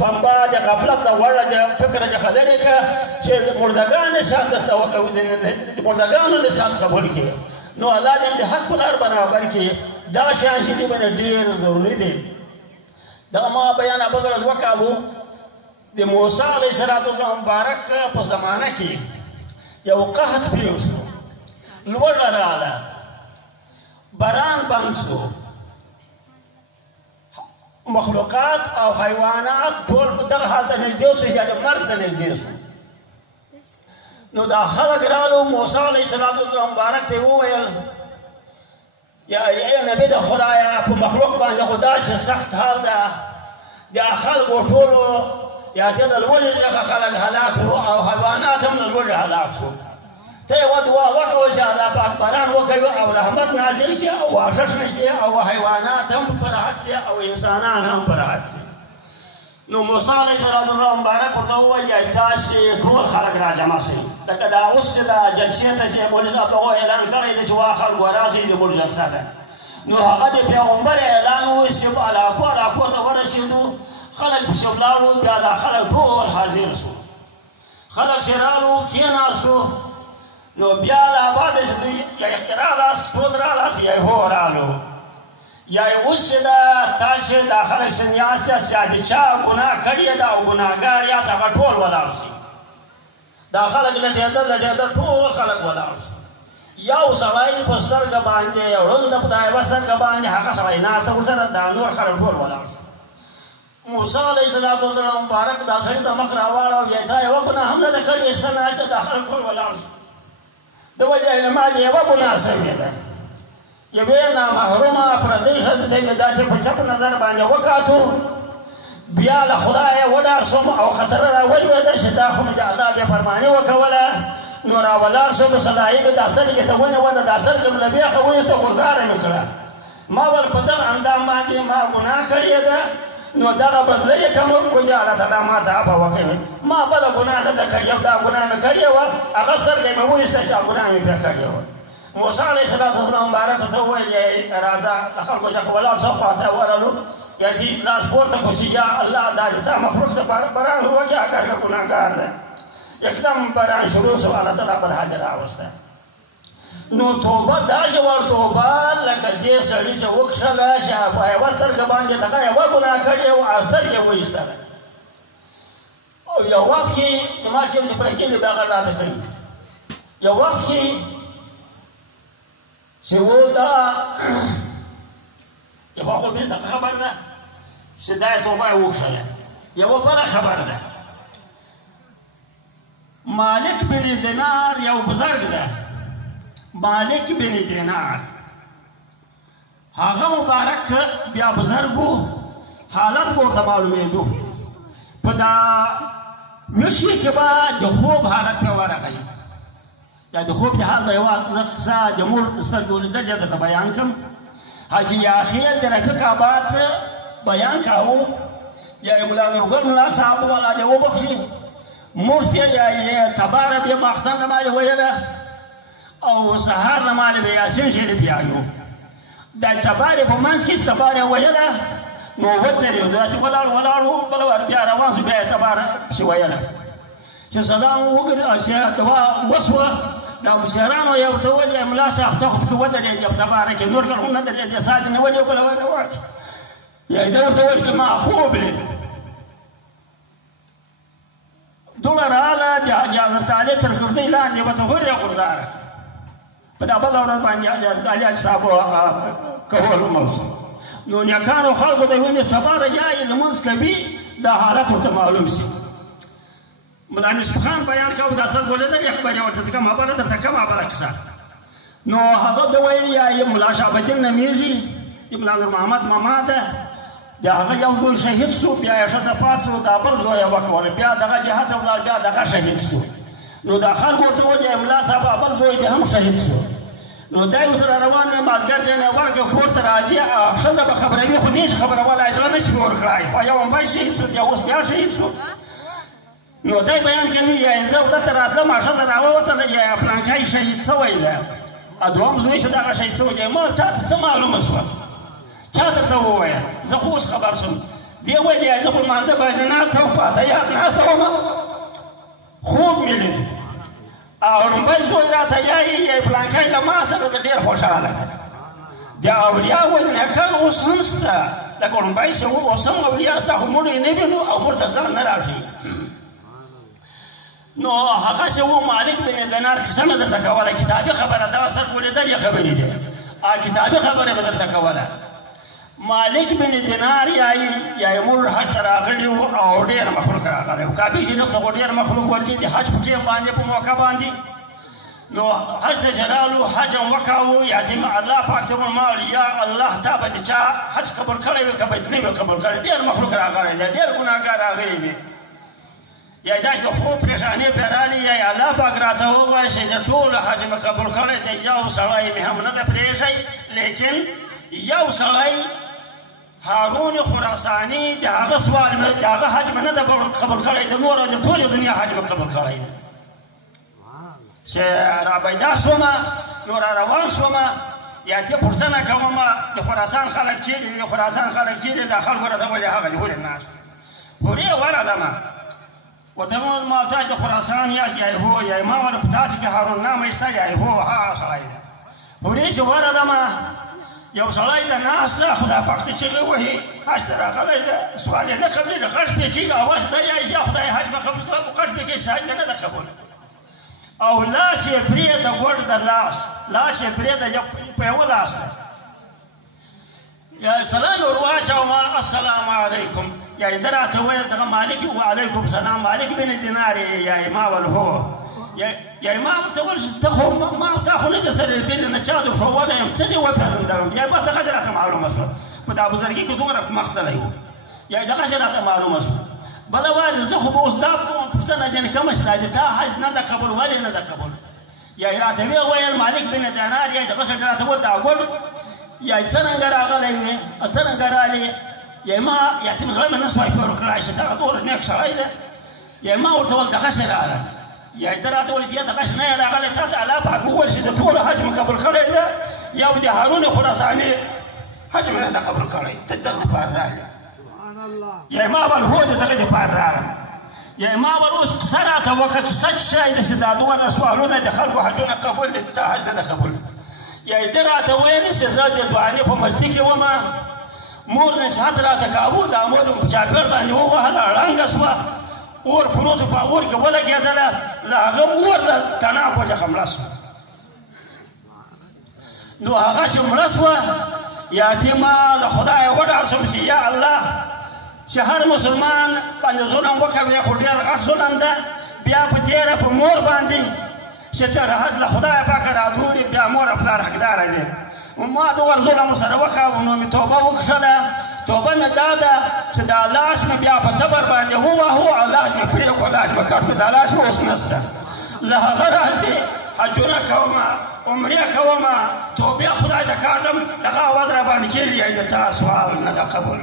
پنبه د غفلت د وړه د فکره څخه لرې کړه چې د مردګان نشان درته وکړو د مردګانو نشان قبول کړي نو الله دې د حق په لار برابر کړي دا شیان چې دي باندې ډېر ضروري دي دغه ما بیان ابوذر وکړو د موسی علیه السلام مبارک په زمانه کې یو قحط پیښ شو لوږه راغله باران بند شو مخلوقات او حیوانات ټول په دغه حال ته نږدې شو چې د مرګ ته نږدې شو نو دا خلک رالو موسی علیه السلام مبارک ته وویل یا نبی د خدایه په مخلوق باندې خو داسې سخت حال ده دا خلکو ټولو یا ته د لوږې څخه خلک هلاک شو او حیوانات هم د لوږې هلاک شو ته یوه دعا وکړو چې الله پاک باران وکوي او رحمت نازل کړي او واښه شنه شي او حیوانات هم په راحت شي او انسانان هم په راحت شي نو موسی علیه السلام مبارک ورته وویل یا تاسې ټول خلک راجمع شئ لکه دا اوس چې دا جلسې ته چې مولوي صاحب دغه اعلان کړی دی چې وا خلکو راشئ د مونږ جلسه ته نو هغه د پیغمبر اعلان و چې علاقو ته ورسېدو خلک پسې ولاړو بیا دا خلک ټول حاضر شو خلک چې رالو کېناستو نو بیا له بعده چې دوی یا رالاست ټول رالاست یا هو رالو یا اوس چې دا تاسې دا خلک چې نیاست یاست یا د چا ګناه کړې ده او ګناهګار یاست هغه ټول ولاړ شي دا خلک لټېدل ټول خلک ولاړ شي یو سړی په سترګه باندې یو ړوند په دا یوه سترګه باندې هغه سړی ناسته ورسره دا نور خلک ټول ولاړ شي موسی علیه السلام مبارک دا سړي ته مخ راواړو یا تا یوه ګناه هم نه ده کړې شته ناسته دا خلک ټول ولاړ شي د وجه نه ما دې یوه ګناه سوې ده یوې نامحرمه پردۍ ښځې ته مې دا چې په چپ نظر باندې وکاتو بیا له خدایه وډار شوم او خطره را ولوېده چې دا خو مې د الله بې فرماني وکوله نو را ولاړ شوم صلاحي مې دفتر کې ته ونیوه د دفتر کې مې له بیخه ویسته غورځاره مې کړه ما ول په دغه اندام باندې ما ګناه کړې ده نو دغه بدله یې کوم ګوندې الله تعالی ما ته عفوه وکړي ما بله ګناه نه ده کړې دا ګناه مې کړې وه هغه سترګې مې وویسته چې ګناه مې پرې کړې وه موسی علیه السلام مبارک ته وویل راځه له خلکو څخه ولاړ شه خواته ورغلو یا دې لاس پورته کړو چې یا الله دا چې تا مخلوق ته باران وکړي هغه ګناهګار ده یکدم باران شروع شو الله تعالی پر حاضر راوسته نو توبه داسې ور توبه لکه دې سړي چې وکښله چې په یوه سترګه باندې دغه یوه ګناه کړې وه او سترګې وایستله او یو وخت کې زما چې پرې کې مې دغه راته کړي یو وخت کې چې و دا یوه خو بېرته خبر ده چې دا یې توبه یې وکښله یوه بله خبر ده مالک بن دینار یو بزرګ ده مالک بن دینار هغه مبارک بیا بزرګ و حالت به ورته معلومېدو په دا وشي کې به د خوب حالت پرې ورغی دا د خوب د حال به یوه زه قصه د مور سترګې ولیدل یا درته بیان کړم حاجي یاخیل د رفیق آباد بیان کاوه یا ملا نورګل ملا صاحب والا دې وبخښي مفت یا تباره بیا ماختن نه مالې ویله او سهار نه مالې به یاسین شریف یایو دا تبارې په منځ کې تباره ویله نو ودرېدو داسې ولاړو بله وار بیا روان شو بیا یې تباره پسې ویله چې سلام وکړ چې دوا وسوه دا مشرانو یو ورته وویل ملا صاحب ته خو پکې ودرېدې په تباره کې نور هم نه درېدې ساعت یې نیولې بله واچ یا یې ده ورته وویل چې ما خوب لید دومره راغله د حاجي حضرت علي تر کړکۍ لاندې به ته هورې غورځاره په دا بله ورځ باندې حضرت علي صاحب کول موسم نو نیکانو خلکو ته یې ویل تباره یا یې لمونځ کوي دا حالت ورته معلوم شي ملا نصف خان بیان کاوه دا سر بولېدل یې خبرې ورته کومه بله درته کومه بله کیسه نو هغه ده ویل یا یې ملا شهاب الدین نمیږي د ملا نور محمد ماما ده د هغه یو زوی شهید شو بیا یې ښځه پات شو دا بل زوی یې وکړل بیا دغه جهاد ته ولاړ بیا دغه شهید شو نو دا خلکو ورته وویل ملا صاحب بل زوی دې هم شهید شو نو دا یې ورسره روان دی مازدیګر ځای نه ورکړه کور ته راځي ښځه به خبروي خو نشي خبرولای زړه نشي ورکړای خو یو هم شهید شو یا اوس بیا شهید شو نو دی بیان کوي یا زه ورته راتلم ښځه راووتله یا پلانکی شهید شوی ده دوهم زوی چې دغه شهید شوی دی ما تا ته څه معلومه شوه چا درته وویل زه خو اوس خبر شم د دی وایي زه په لمانځه باندې ناسته وم په اتحیات ناسته وم خوب مې لید او لومبی زوی راته یایي پلانکی له ما سره د ډېر خوشحاله دی د اولیا وایي نیکان اوس هم شته لکه لومبی چې اوس هم اولیا شته خو موږ یې نه وینو او موږ ته ځان نه راښیي نو هغه چې و مالک بن دینار کیسه مې درته کوله کتابي خبره دا سترګو لیدلې خبرې دي کتابي خبره مې درته کوله مالک بن دینار یایي موږ حج ته راغلي وو او ډېر مخلوق راغلی و کافي چې دلته خو ډېر مخلوق ورځي د حج په ټیم باندې په موقع باندې نو حج ته چې رالو حج هم وکاوو یا دې الله پاک ته وما یا الله تا به د چا حج قبول کړی وي که به نه وي قبول کړی ډېر مخلوق راغلی دی ډېر ګناهګار راغلی دی یا دا چې د خوب پریشانې پرې رالي یا الله پاک راته ووایي چې د ټولو حج مې قبول کړی دی یو سړی مې هم نه ده پرېښی لیکن یو سړی هارون خراساني د هغه سوال مې د هغه حج مې نه ده قبول کړی د نوره د ټولې دنیا حج مې قبول کړی دی چې را بیدار شومه نو را روان شومه یا دې پوښتنه کومه د خراسان خلک چیرې دي د خراسان خلک چیرې دا خلکو راته ولې هغه دي ولې ناست هورې ورغلمه ورته مې ما ته د خراسان یاست یا هو یا ما ور په تاسو کې هارون نامه شته یا هو هغه سړی دی هورې چې ورغلمه یو سړی ده ناست ده خدای پاک ته چغې وهي حج ته راغلی ده سوال یې نه قبلېږي غږ پرې کېږي اواز ده یا خدای حج به قبول کړه غږ پرې کېږي حج نه ده قبول او لاس یې پرېږده ګوډ د لاس یې پرېږده په یوه لاس ده یا سلام ور واچوم السلام علیکم یا ده راته ویل دغه مالک وعلیکم سلام مالک بن دینار یا ما ول هو یا ما ورته ویل چې ته خو ما تا خو نه د سره بېل نه چا د ښوونه یم څه دې وپېژندلم بیا به دغه راته معلومه شوه په دا بزرګي کې دومره مختلی و یا دغه راته معلومه شوه بله وارې زه خو به اوس دا پوښتنه جنې کومه چې دا تا حج نه ده قبول ولې نه ده قبول یا یې راته ویې ویل مالک بن دینار یا دغه شی راته ویل دا ګل یا څرنګه راغلی وې څرنګه رالې یا ما یتیم زړه مې نه سوای پور کړای چې دغه دومره نیک سړی دی یا ما ورته ویل دغسې راغله یا ده راته ویل چې یا دغسې نه یې راغلی تا ته الله پاک وویل چې د ټولو حج مې قبول کړی ده یا به د هارون خراساني حج مې نه ده قبول کړی ته دغه دپاره راغلې یا ما ول هو د دغه دپاره راغلم یا ما ول اوس قصه راته وکړه قصه چې شاید چې دا دومره سوالونه د خلکو حجونه قبول دي تا حج نه ده قبول یا ده راته ویل چې زه د ځوانۍ په مستي کې ومه مور نصیحت راته کاوه دا مور مې په چاپېر باندې ووهله ړنګه شوه اور پروت په اور کې ولګېدله له هغه اور له تناق وجهه مړه شوه نو هغه چې مړه شوه یا دې ما له خدایه وډار شم چې یا الله چې هر مسلمان باندې ظلم وکوي خو ډېر غټ ظلم ده بیا په تېره په مور باندې چې ته راحت له خدایه پاکه راګوري بیا مور او پلار حقداره دی ما دومره ظلم ورسره وکړ نو مې توبه وکښله توبه مې دا ده چې دا لاس مې بیا په تبر باندې ووهو او لاس مې پرېښو لاس مې کټ کړو دا لاس مې اوس نشته له هغه راځي حجونه کومه عمرې کومه توبې خدای ته کاږم دغه اواز را باندې کېږي د تا سوال نه ده قبول